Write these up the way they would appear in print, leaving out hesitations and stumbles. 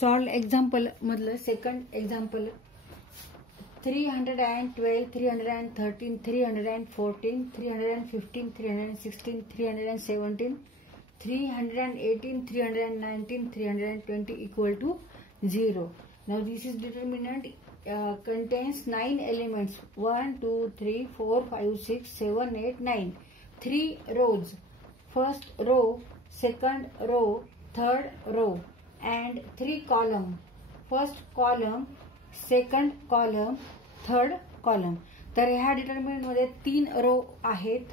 Solve example मधलं second example 312, 313, 314, 315, 316, 317, 318, 319, 320 equal to 0. Now this is determinant contains 9 elements 1, 2, 3, 4, 5, 6, 7, 8, 9. 3 rows. First row, second row, third row and 3 column. First column, second column, third column. तर ह्या determinant मध्ये 3 row आहेत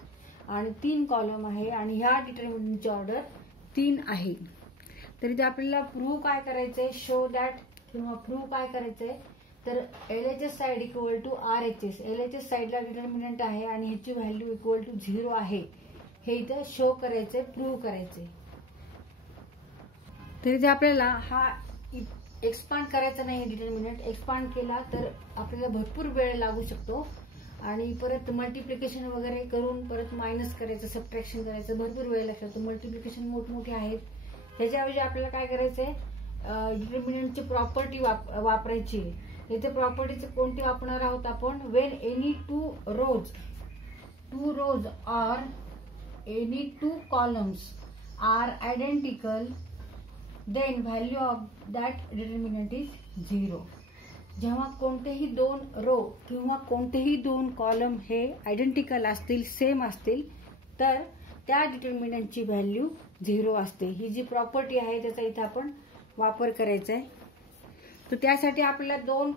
आणि 3 column आहे आणि ह्या डिटर्मिनंटची order 3 आहे. तर इथे आपल्याला प्रूव्ह काय करायचंय, शो दॅट किंवा प्रूव्ह काय करायचंय, तर LHS side equal to RHS. LHS साइडला डिटर्मिनंट आहे आणि ह्याची व्हॅल्यू इक्वल टू 0 आहे हे इथे शो करायचंय, प्रूव्ह करायचंय. तर इथे आपल्याला हा एक्सपांड करायचा नाही. डिटर्मिनंट एक्सपांड केला तर आपल्याला भरपूर वेळ लागू शकतो आणि परत मल्टिप्लिकेशन वगैरे करून परत मायनस करायचं, सबट्रॅक्शन करायचं, भरपूर वेळ लागतो. मल्टिप्लिकेशन मोठमोठे आहेत. त्याच्याऐवजी आपल्याला काय करायचंय, डिटर्मिनंटची प्रॉपर्टी वापरायची. इथे प्रॉपर्टीचे कोणती वापरणार आहोत आपण, when any two rows or any 2 columns are identical then value of that determinant is 0. जेव्हा कोणतेही 2 रो किंवा कोणतेही 2 कॉलम हे आयडेंटिकल असतील, सेम असतील, तर त्या डिटर्मिनंटची व्हॅल्यू 0 असते. ही जी प्रॉपर्टी आहे त्याचा इथे आपण वापर करायचा आहे. तर त्यासाठी आपल्याला 2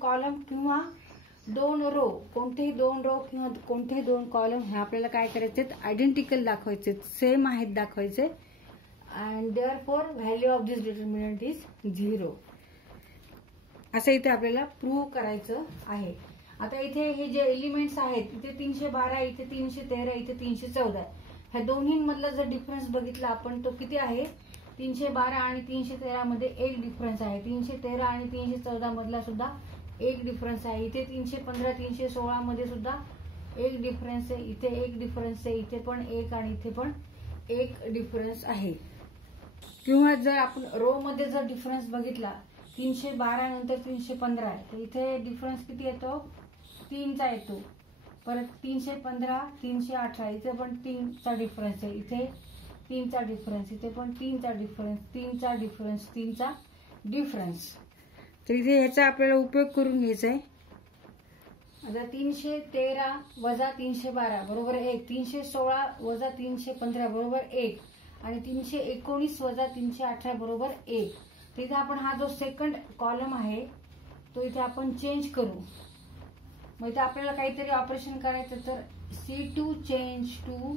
कॉलम किंवा 2 रो, कोणतेही 2 रो किंवा कोणतेही 2 कॉलम हे आपल्याला काय करायचे, आयडेंटिकल दाखवायचे, सेम आहेत दाखवायचे. And therefore value of this determinant is 0. असं इथे आपल्याला प्रूव्ह करायचं आहे. आता इथे हे जे एलिमेंट्स आहेत, इथे 312, इथे 313, इथे 314, ह्या दोन्हींमधला जर डिफरन्स बघितला आपण तो किती आहे, 312 आणि 313 मध्ये एक डिफरन्स आहे. 313 आणि 314 मधला सुद्धा एक डिफरन्स आहे. इथे 315, 316 मध्ये सुद्धा एक डिफरन्स आहे. इथे एक डिफरन्स आहे, इथे पण एक आणि इथे पण एक डिफरन्स आहे. किंवा जर आपण रो मध्ये जर डिफरन्स बघितला 312 नंतर 315, तर इथे डिफरन्स किती येतो, 3 चा येतो. परत 315, 318, इथे पण 3 चा डिफरन्स आहे. इथे 3 चा डिफरन्स, इथे पण 3 चा डिफरन्स, 3 चा डिफरन्स, 3 चा डिफरन्स. तर इथे ह्याचा आपल्याला उपयोग करून घ्यायचा आहे. आता 313 वजा 312 बरोबर 1, 316 वजा 315 बरोबर 1 आणि 319 वजा 318 बरोबर 1. तिथे आपण हा जो सेकंड कॉलम आहे तो इथे आपण चेंज करू. मग इथे आपल्याला काहीतरी ऑपरेशन करायचं, तर C2 change to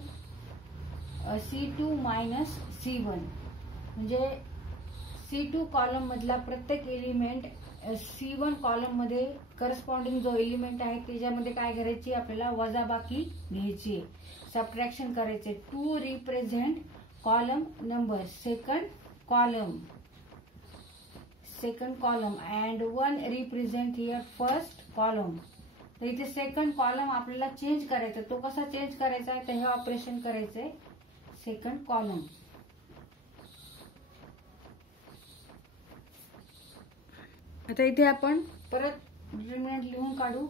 C2 minus C1, म्हणजे C2 कॉलम मधला प्रत्येक एलिमेंट C1 कॉलम मध्ये करस्पॉन्डिंग जो एलिमेंट आहे त्याच्यामध्ये काय करायची, आपल्याला वजाबाकी घ्यायची, सबट्रॅक्शन करायचे. 2 represent column number second column and 1 represent here first column. तर इथे सेकंड कॉलम आपल्याला चेंज करायचा. तो कसा चेंज करायचा आहे, तर हे ऑपरेशन करायचंय सेकंड कॉलम. आता इथे आपण परत डिटर्मिनंट लिहून काढू,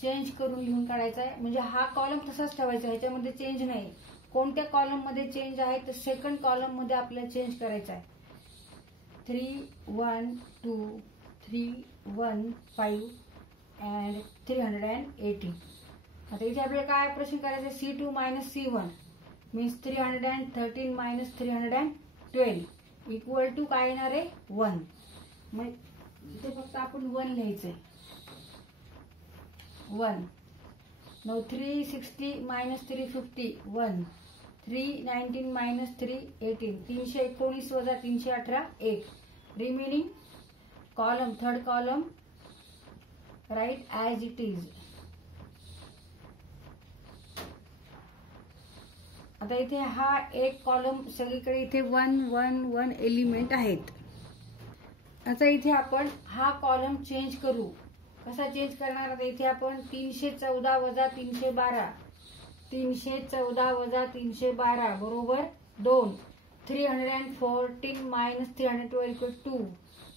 चेंज करून लिहून काढायचा आहे. म्हणजे हा कॉलम तसाच ठेवायचा, ह्याच्यामध्ये चेंज नाही. कोणत्या कॉलम मध्ये चेंज आहे, तर सेकंड कॉलम मध्ये आपल्याला चेंज करायचा आहे. 3 1 2 3 1 5 अँड 380. आता इथे आपल्याला काय ऑपरेशन करायचं, C2 minus C1 means 313 minus 312 equal to काय येणार आहे, 1. मग इथे फक्त आपण 1 लिहायचंय, 1. now 360 minus 350 1, 319 minus 318, 319 वजा 318 1. Remaining column, third column right as it is. आता इथे हा एक कॉलम सगळीकडे इथे 1 1 1 एलिमेंट आहेत. आता इथे आपण हा कॉलम चेंज करू. कसा चेंज करणार, आता इथे आपण 314 वजा 312, 314 वजा 312 बरोबर 2. 314 minus 312 equal to 2.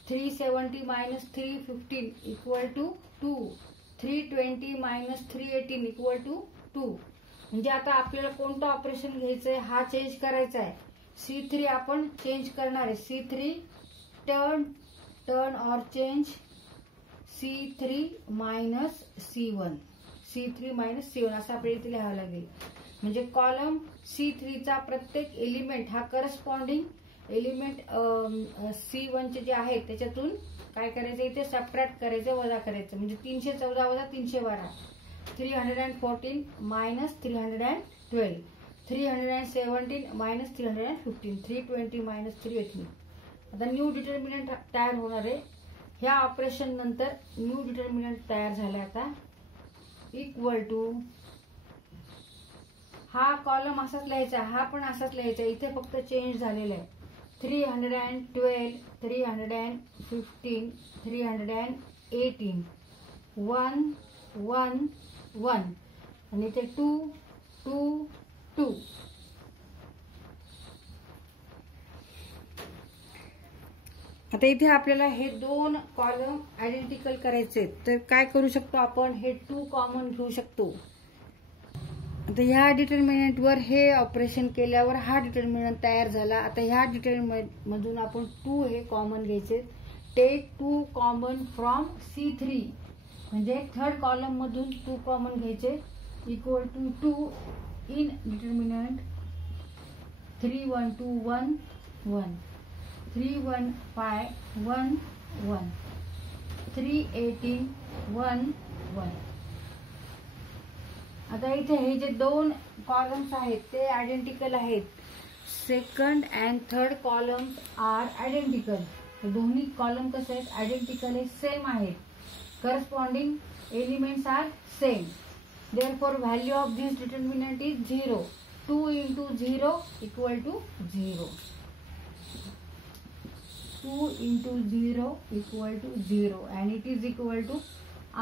370 minus 315 equal to 2. 320 minus 318 equal to 2. म्हणजे आता आपल्याला कोणतं ऑपरेशन घ्यायचंय, हा चेंज करायचा आहे. C3 आपण चेंज करणार आहे. C3 टर्न और change C3 minus C1. C3 minus C1 असं आपल्याला इथे लिहावं लागेल. म्हणजे कॉलम C3 चा प्रत्येक एलिमेंट हा करस्पॉन्डिंग एलिमेंट C1 चे जे आहेत त्याच्यातून काय करायचं, इथे सबट्रॅक्ट करायचं, वजा करायचं. म्हणजे 314 वजा 312. 314 मायनस 312. 317 मायनस 315. 320 मायनस 318. आता न्यू डिटर्मिनंट तयार होणार आहे. ह्या ऑपरेशन नंतर न्यू डिटर्मिनंट तयार झाला आता इक्वल टू, हा कॉलम असाच लिहायचा, हा पण असाच लिहायचा. इथे फक्त चेंज झालेला आहे. 312, 315, 318, 1 1 1 आणि इथे 2 2 2. आता इथे आपल्याला हे दोन कॉलम आयडेंटिकल करायचे, तर काय करू शकतो आपण, हे 2 कॉमन घेऊ शकतो. आता ह्या डिटर्मिनंट वर हे ऑपरेशन केल्यावर हा डिटर्मिनंट तयार झाला. आता ह्या डिटर्मिनंट मधून आपण 2 हे कॉमन घ्यायचे. टेक 2 कॉमन फ्रॉम C3 म्हणजे थर्ड कॉलम मधून 2 कॉमन घ्यायचे इक्वल टू 2 इन डिटर्मिनंट 312 1 1, 315 1 1, 318 1 1. आता इथे हे जे दोन कॉलम्स आहेत ते आयडेंटिकल आहेत. Second and third columns are identical. दोन्ही कॉलम कसे आहेत, आयडेंटिकल आहे, सेम आहेत. Corresponding elements are same. Therefore value of this determinant is 0. 2 into 0 equal to 0. 2 into 0 equal to 0 and it is equal to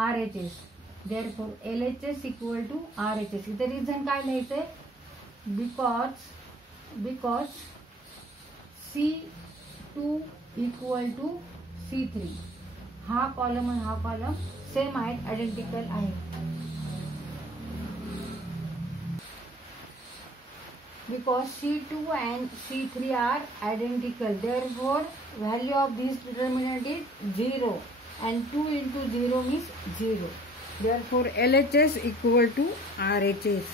RHS. Therefore LHS equal to RHS. इथे reason काय लिहायचंय, because C2 equal to C3. हा column आणि हा column same आहेत, identical आहेत. Because C2 and C3 are identical, therefore value of this determinant is 0 and 2 into 0 means 0. Therefore LHS equal to RHS.